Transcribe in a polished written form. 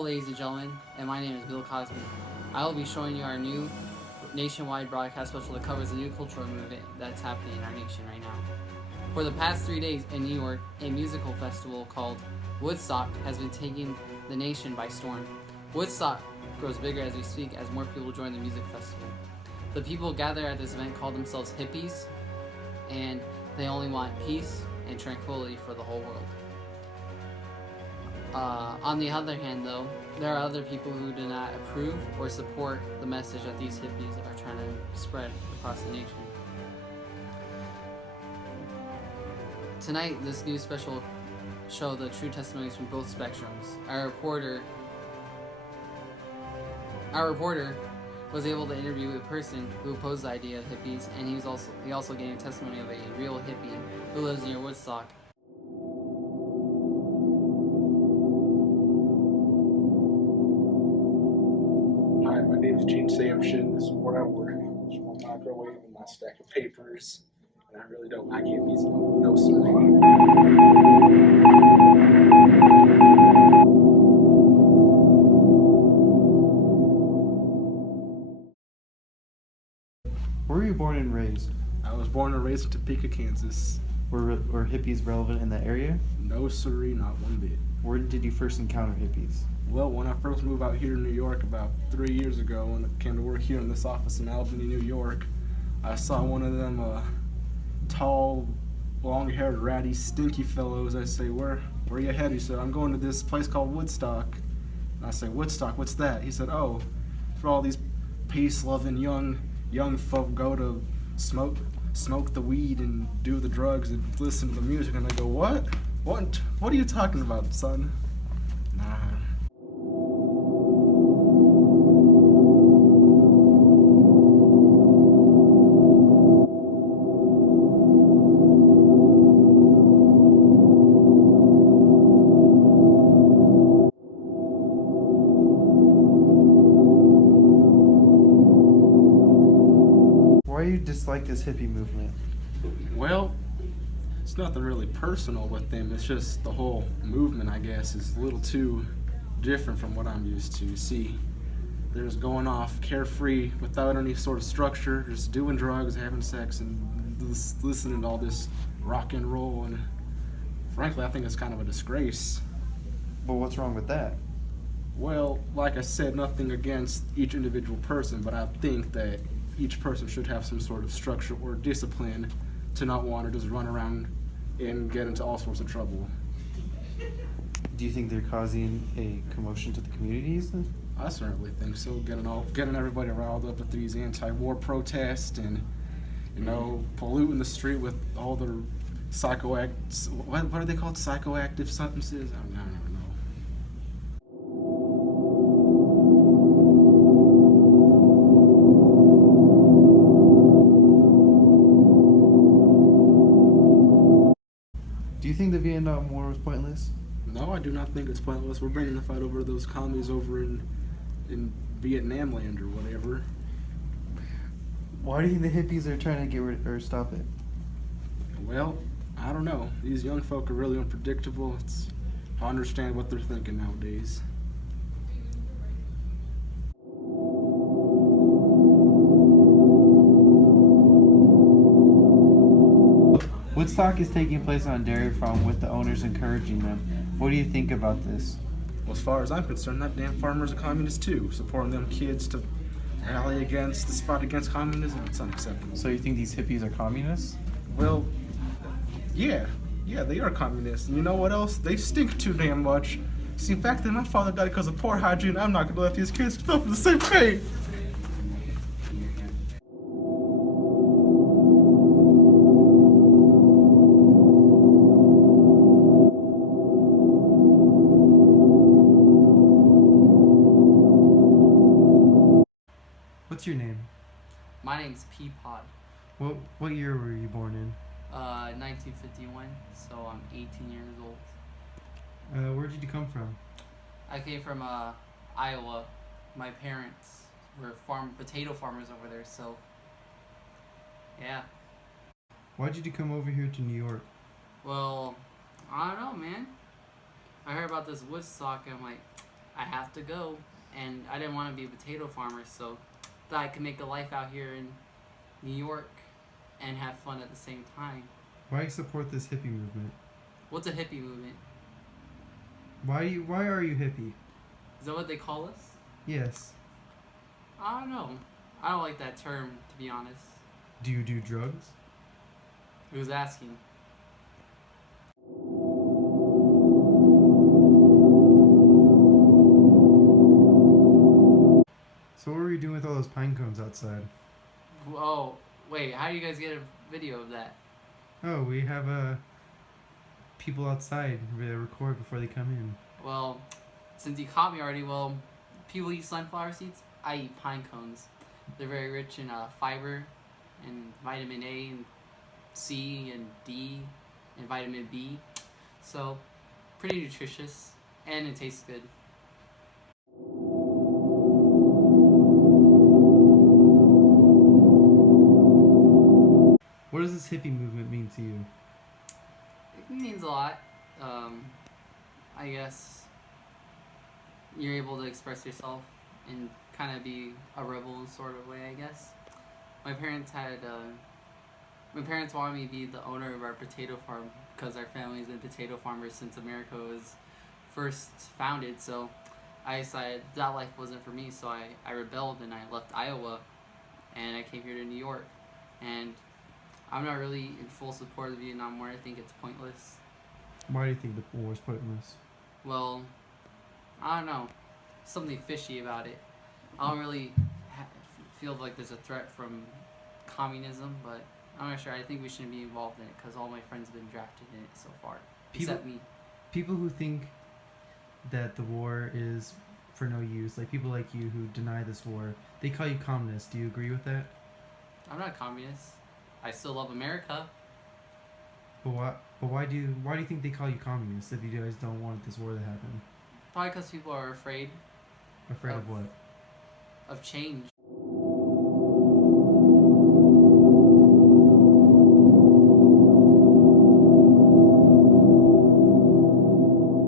Hello, ladies and gentlemen, and my name is Bill Cosby. I will be showing you our new nationwide broadcast special that covers the new cultural movement that's happening in our nation right now. For the past 3 days in New York, a musical festival called Woodstock has been taking the nation by storm. Woodstock grows bigger as we speak as more people join the music festival. The people gathered at this event call themselves hippies, and they only want peace and tranquility for the whole world. On the other hand, though, there are other people who do not approve or support the message that these hippies are trying to spread across the nation. Tonight, this new special show the true testimonies from both spectrums. Our reporter was able to interview a person who opposed the idea of hippies, and he also gave a testimony of a real hippie who lives near Woodstock. Hi, my name is Gene Samshin. This is where I work. There's my microwave and my stack of papers. And I really don't like hippies. No, sir. Where were you born and raised? I was born and raised in Topeka, Kansas. Were hippies relevant in that area? No, sirree, not one bit. Where did you first encounter hippies? Well, when I first moved out here to New York about 3 years ago, when I came to work here in this office in Albany, New York, I saw one of them tall, long-haired, ratty, stinky fellows. I say, where are you headed? He said, I'm going to this place called Woodstock. And I say, Woodstock, what's that? He said, oh, for all these peace-loving young folk go to smoke the weed and do the drugs and listen to the music. And I go, what? What are you talking about, son? Nah. Why do you dislike this hippie movement? Well, it's nothing really personal with them. It's just the whole movement, I guess, is a little too different from what I'm used to. See, they're just going off carefree without any sort of structure, just doing drugs, having sex, and listening to all this rock and roll. And frankly, I think it's kind of a disgrace. But what's wrong with that? Well, like I said, nothing against each individual person, but I think that each person should have some sort of structure or discipline to not want to just run around and get into all sorts of trouble. Do you think they're causing a commotion to the communities then? I certainly think so. Getting everybody riled up with these anti-war protests and, polluting the street with all their what are they called? Psychoactive substances? I don't know. Do you think the Vietnam War was pointless? No, I do not think it's pointless. We're bringing the fight over to those commies over in Vietnam land or whatever. Why do you think the hippies are trying to get rid or stop it? Well, I don't know. These young folk are really unpredictable. It's hard to understand what they're thinking nowadays. Woodstock is taking place on a dairy farm with the owners encouraging them. What do you think about this? Well, as far as I'm concerned, that damn farmer's a communist too. Supporting them kids to rally against, this fight against communism, it's unacceptable. So you think these hippies are communists? Well, yeah, they are communists. And you know what else? They stink too damn much. See, back then my father died because of poor hygiene. I'm not gonna let these kids suffer the same fate. What's your name? My name's Peapod, What year were you born in? 1951, so I'm 18 years old. Where did you come from? I came from Iowa. My parents were potato farmers over there, so yeah. Why did you come over here to New York? Well, I don't know, man. I heard about this Woodstock and I'm like, I have to go, and I didn't want to be a potato farmer, so thought I could make a life out here in New York and have fun at the same time. Why do you support this hippie movement? What's a hippie movement? Why are you hippie? Is that what they call us? Yes. I don't know. I don't like that term, to be honest. Do you do drugs? Who's asking? So what were you doing with all those pine cones outside? Oh, wait, how do you guys get a video of that? Oh, we have people outside they record before they come in. Well, since you caught me already, well, people eat sunflower seeds. I eat pine cones. They're very rich in fiber and vitamin A and C and D and vitamin B. So, pretty nutritious and it tastes good. What does this hippie movement mean to you? It means a lot. I guess you're able to express yourself and kind of be a rebel in sort of way, I guess. My parents wanted me to be the owner of our potato farm because our family's been potato farmers since America was first founded. So I decided that life wasn't for me. So I rebelled and I left Iowa and I came here to New York. And I'm not really in full support of the Vietnam War. I think it's pointless. Why do you think the war is pointless? Well, I don't know. Something fishy about it. I don't really feel like there's a threat from communism, but I'm not sure. I think we shouldn't be involved in it because all my friends have been drafted in it so far, except me. People who think that the war is for no use, like people like you who deny this war, they call you communist. Do you agree with that? I'm not a communist. I still love America. But why do you think they call you communist if you guys don't want this war to happen? Probably because people are afraid Afraid of what? of change.